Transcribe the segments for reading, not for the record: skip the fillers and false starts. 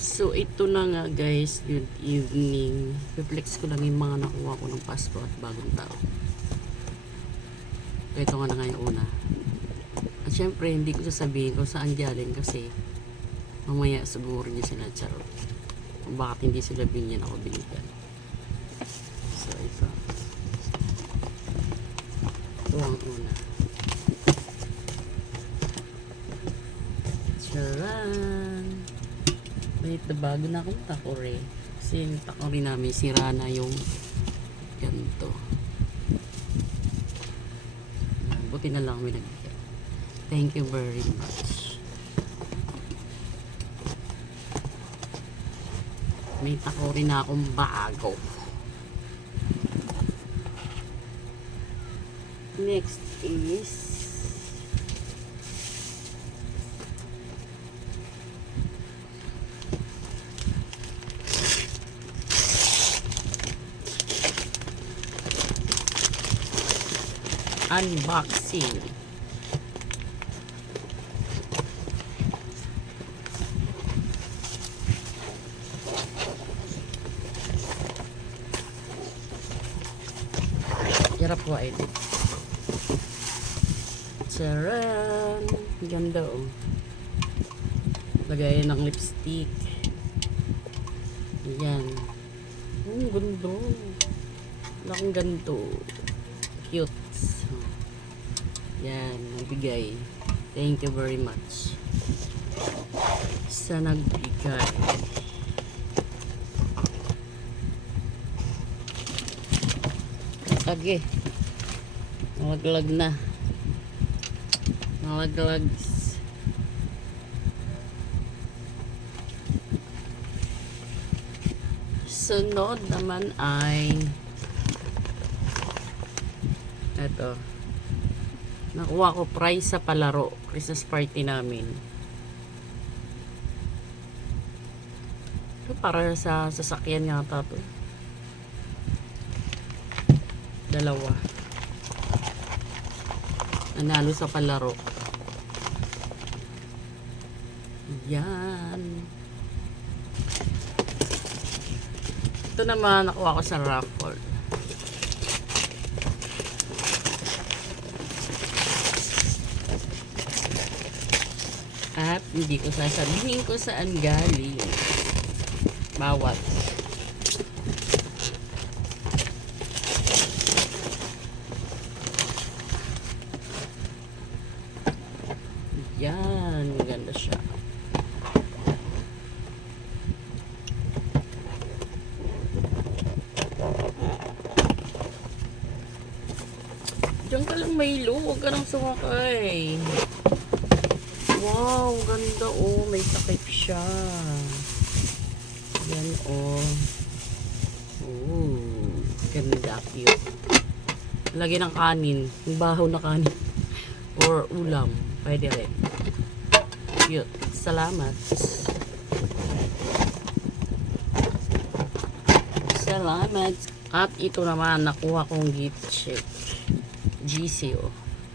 So, ito na nga guys, good evening. Reflex ko lang yung mga nakuha ko ng Pasko at bagong taon. Ito nga na nga yung una. At syempre, hindi ko sasabihin kung saan galing kasi mamaya siguro niya sila charot. Kung bakit hindi sila binyan ako binigyan. So, ito. Ito ang una. Charan! Wait, bago na akong takore. Kasi yung takore namin, sira na yung ganito. Buti na lang may nagbigay. Thank you very much. May takore na akong bago. Next is unboxing. Hirap ko ay. Charan! Ganda oh. Lagay ng lipstick. Yan. Ganda. Lakang ganito. Cute. Yan, nagbigay. Thank you very much sa nagbigay. Age, nalaglag na. Nalaglag. Sunod naman ay eto. Nakuha ko prize sa palaro. Christmas party namin. Ito para sa sasakyan yata to. Dalawa. Nanalo sa palaro. Yan. Ito naman nakuha ko sa raffle. At hindi ko sasabihin ko saan galing. Bawat. Yan. Maganda siya. Diyan ka lang, Milo. Huwag ka nang sumakay. Wow, ganda oh, may takip siya. Yan oh. Oh, ganda, cute. Lagyan ng kanin, yung bahaw na kanin or ulam, pwede rin. Cute. Salamat. Salamat. At ito naman, nakuha kong gift check. GCO.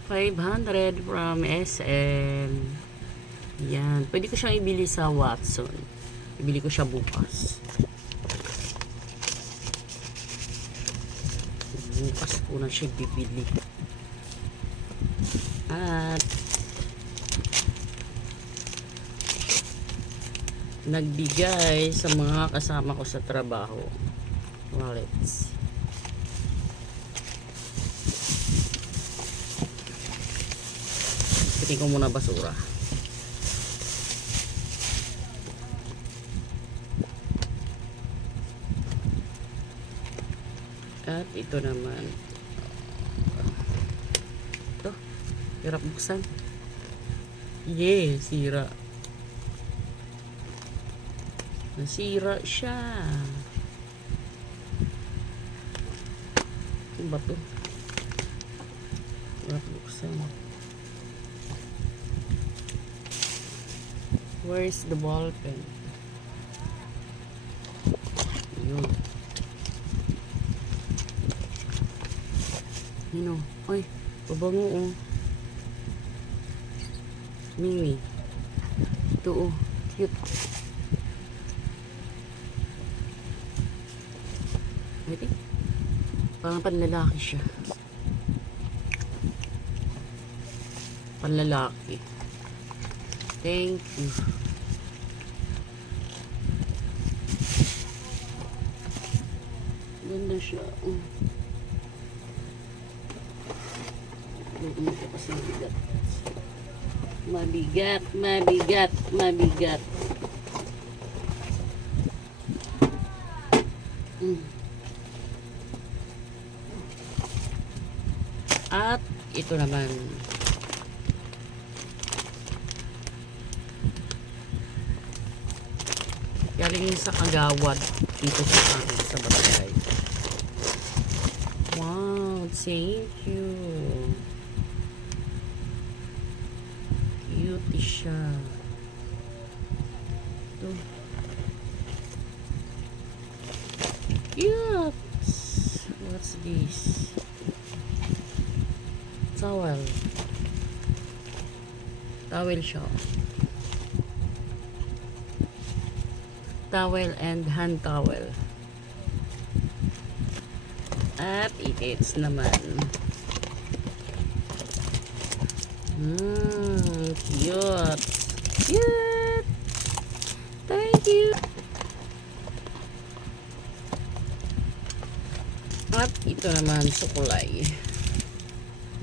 500 from SM. Yan. Pwede ko siyang ibili sa Watson. Ibili ko siya bukas. Bukas ko na siya bibili. At nagbigay sa mga kasama ko sa trabaho. Wallets. Pitin ko muna basura. At ito naman. Ito. Hirap buksan. Yeah, sira. Nasira siya. Ano ba ito? Hirap buksan. Where's the ball pen? Yun. Yun o. Ay, babango o. Mini. Ito o. Cute. Parang panlalaki siya. Panlalaki. Thank you. Ganda siya. Ito kasi mabigat. Mabigat, mabigat, mabigat. At ito naman. Galing sa Kagawad dito sa amin sa Barangay. Wow, thank you. Cute siya. Ito. Cute. What's this? Towel. Towel siya. Towel and hand towel. At it's naman. Cute. Cute. Thank you. At ito naman, sukulay.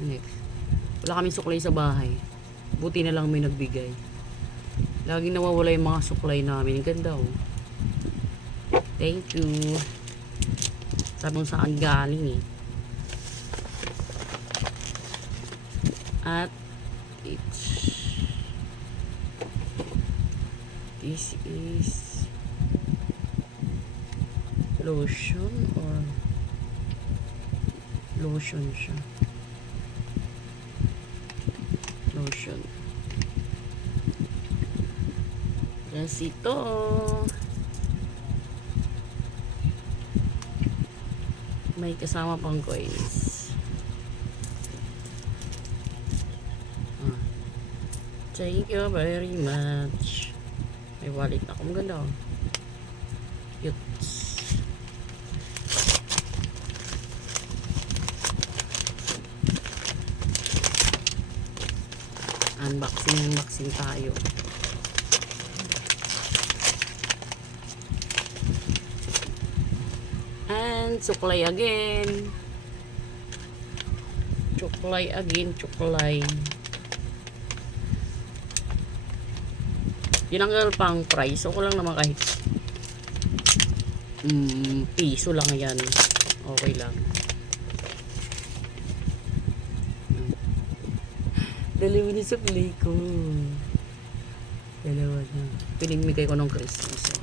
Next. Wala kaming suklay sa bahay. Buti na lang may nagbigay. Laging nawawala yung mga suklay namin. Ganda oh. Thank you. Sabang saan galing eh. At this is lotion or lotion siya. Lotion. Yes, ito. May kasama pang coins. Thank you very much. May wallet ako. Maganda oh. Cute. Unboxing tayo. And suklay again. Suklay again, suklay. Tinanggal pang price. Okay lang naman kahit piso lang yan. Okay lang. Dalawa na sa play ko. Dalawa na. Pinigmigay ko nung Christmas. So.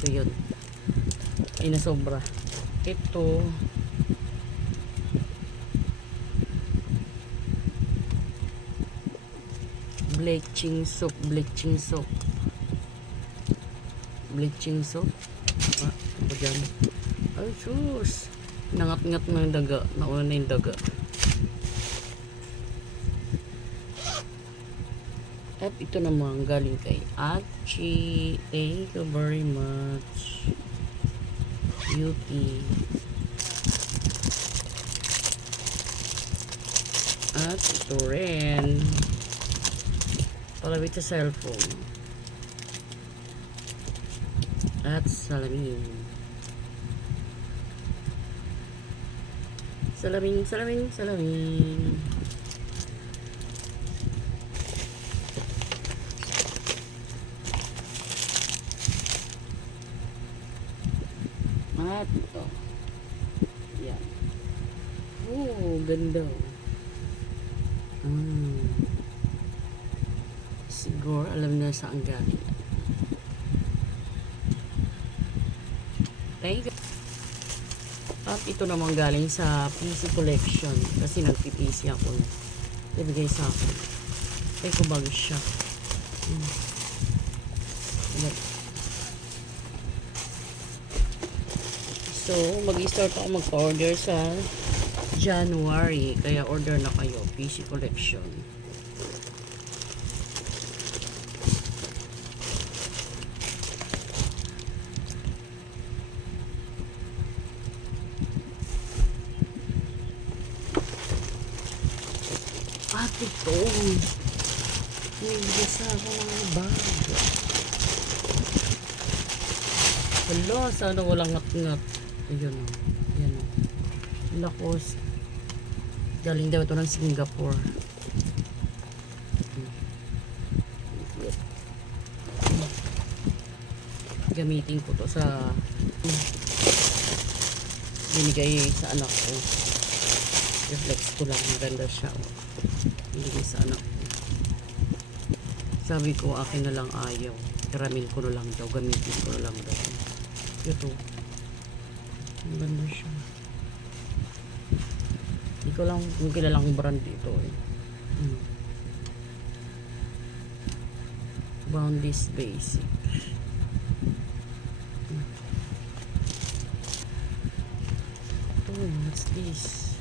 Ito yun. Ay nasobra. Ito. Bleaching soap. Bleaching soap. Bleaching soap. Ano ba dyan? Ay sus. Nangat-ngat na yung daga. Nauna na yung daga. At ito naman galing kay Achi. Thank you very much. Beauty. At ito rin. Palawit sa cellphone. At salamin. Salamin, salamin, salamin. At ito. Yan. Oh, ganda. Siguro alam na saan galing. Thank you. At ito naman galing sa PC collection. Kasi nagpi-PC ako. Ibigay sa akin. Ay, kubag siya. So, mag-start ako mag-order sa January. Kaya order na kayo. PC collection. Ito. May sa ako ng bag. Hala, sana walang ngat-ngat. Ayun o. Ayan o. Lacoste. Galing daw ito ng Singapore. Gamitin ko to sa binigay sa anak ko. Reflex ko lang. Maganda siya. Binigay sa anak ko. Sabi ko, akin na lang ayaw. Karamin ko na lang daw. Gamitin ko na lang daw. Ito. Ang ganda siya. Hindi ko lang kung kilalang brand dito eh. Boundaries Basic. Oh, what's this?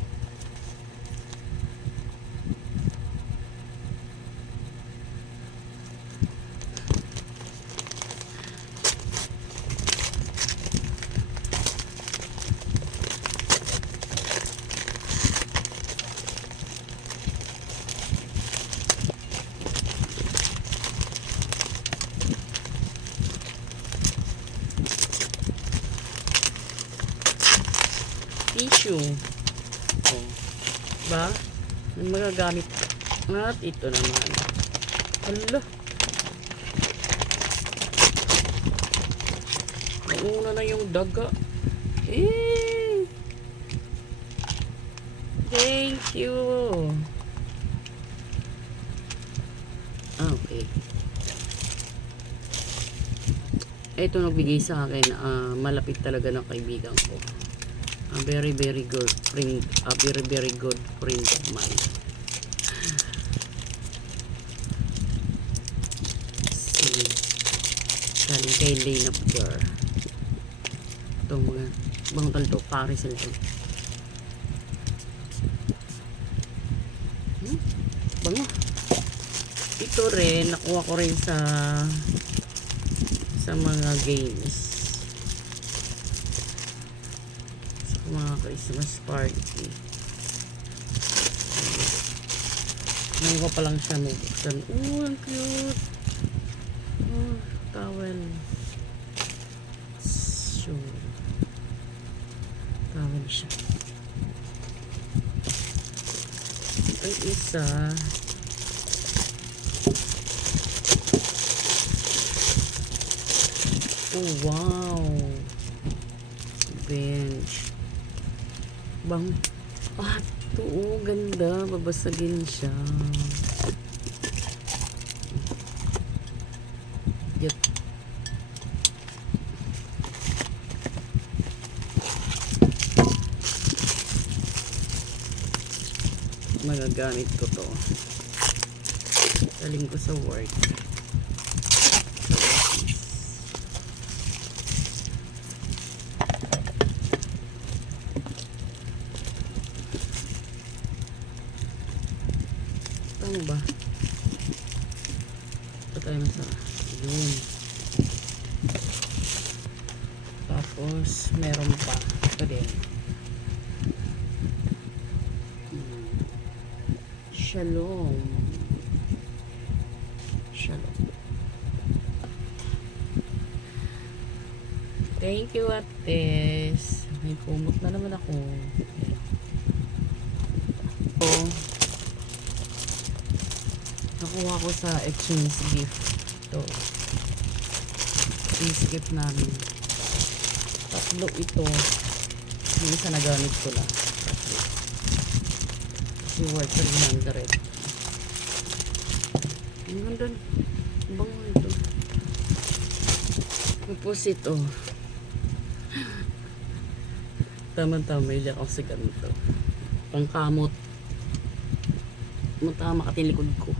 Tissue. Oh. Ba? Ang magagamit. At ito naman. Hala. Nauna na yung daga. Eh. Thank you. Okay. Ito nagbigay sa akin. Malapit talaga ng kaibigan ko. Very good friend, very good friend of mine. See, galing kay Lena Pure. Ito mga bangkal to, Paris ito. Bango. Ito rin nakuha ko rin sa mga games. Mga Christmas party. Ngayon ko pa lang siya mabuksan. Oh, ang cute. Oh, towel. So, towel siya. Ang isa, oh, wow. Bench. Bang. Ito, oh, ganda. Babasagin siya. Get. Magagamit ko to. Galing ko sa work. Ano ba? Ito tayo na sa yun. Tapos meron pa ito din. Shalom. Thank you, Ates. May kumot na naman ako. So, nakuha ko sa exchange gift. Ito. Exchange gift namin. Tatlo ito. Yung isa nagamit ko lang. Kasi worth 300. Ang ganda. Bango ito. Tapos ito. Tama-tama. Hindi ako sa ganito. Pangkamot. Matama ka tilikod ko.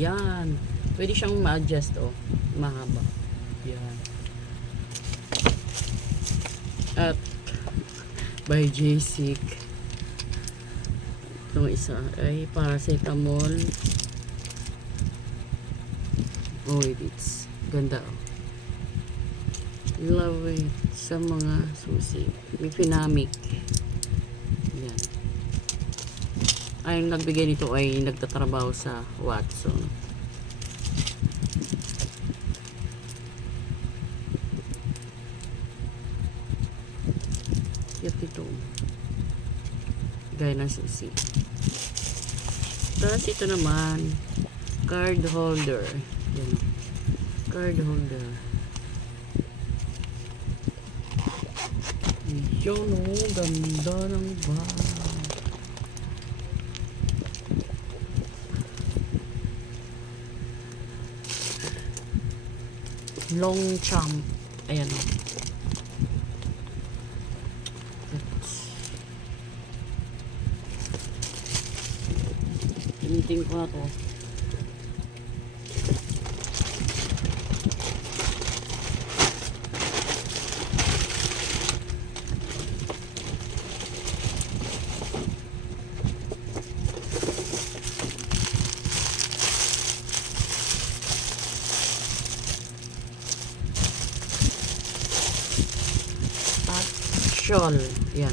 Yan. Pwede siyang ma-adjust, oh. Mahaba. Yan. At by J-Sick. Itong isa ay paracetamol. Oh, it's ganda, oh. Love it sa mga susi. May Finamic. Ay, nagbigay nito ay nagtatrabaho sa Watson. Cute ito. Gaya ng susi. Tapos ito naman, card holder. Yan. Card holder. Yun, oh, ganda ng bag. Long champ. Ayan. Tiniting ko na to. Shawl. Yan.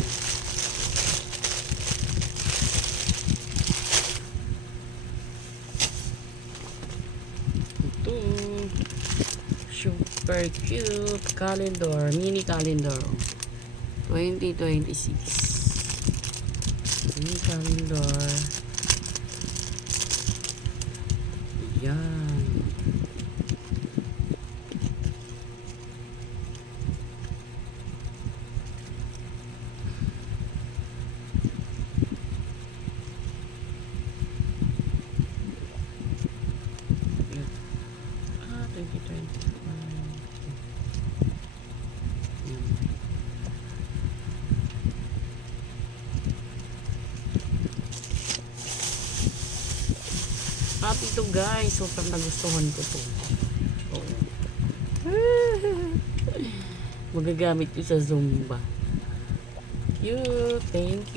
Ito. Super cute calendar. Mini calendar. 2026. Mini calendar. Yan. At ito guys, sobrang nagustuhan ko to. Oh. Magagamit ko sa Zumba. Cute. Thank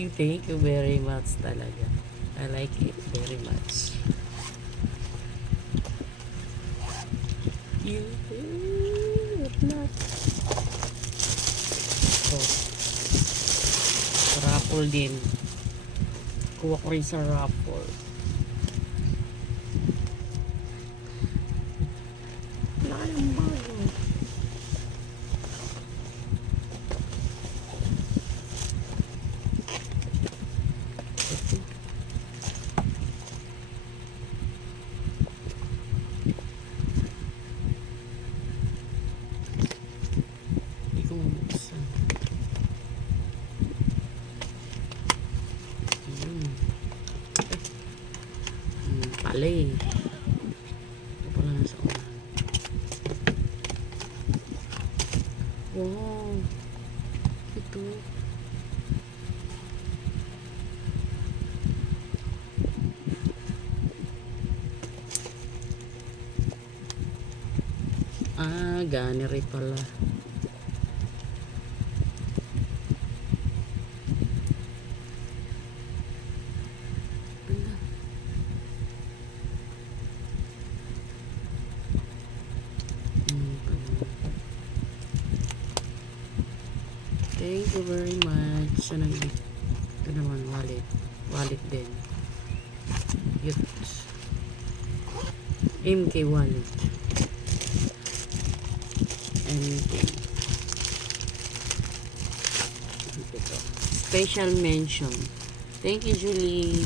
you very much talaga. I like it very much. Cute. Not. Oh. Raffle din. Kuha ko rin sa raffle. Palay. Ito pala nasa unahan. Wow. Ito. Ah, ganeri pala. Thank you very much. Ano yun? Ito naman, wallet. Wallet din. Cute. MK wallet. MK. Ito. Special mention. Thank you, Julie.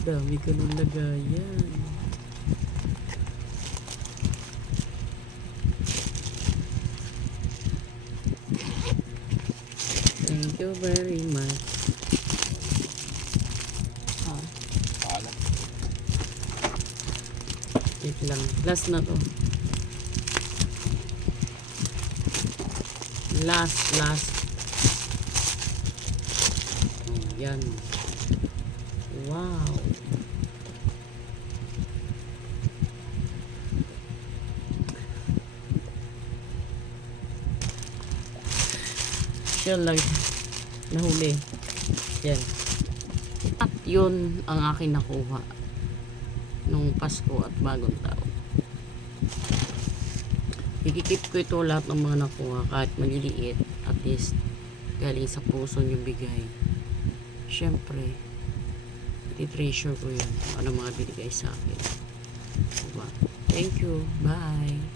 Dami ka nung lagayan. Thank you very much. Wait lang. Last na to. Last. Oh, yan. Wow. Siya lang nahuli. Yan. At yun ang akin nakuha nung Pasko at Bagong Taon. ikikip ko ito lahat ng mga nakuha kahit maliliit, at least galing sa puso niyo bigay. Syempre i-treasure ko yun kung ano mga binigay sa akin, diba? Thank you, bye.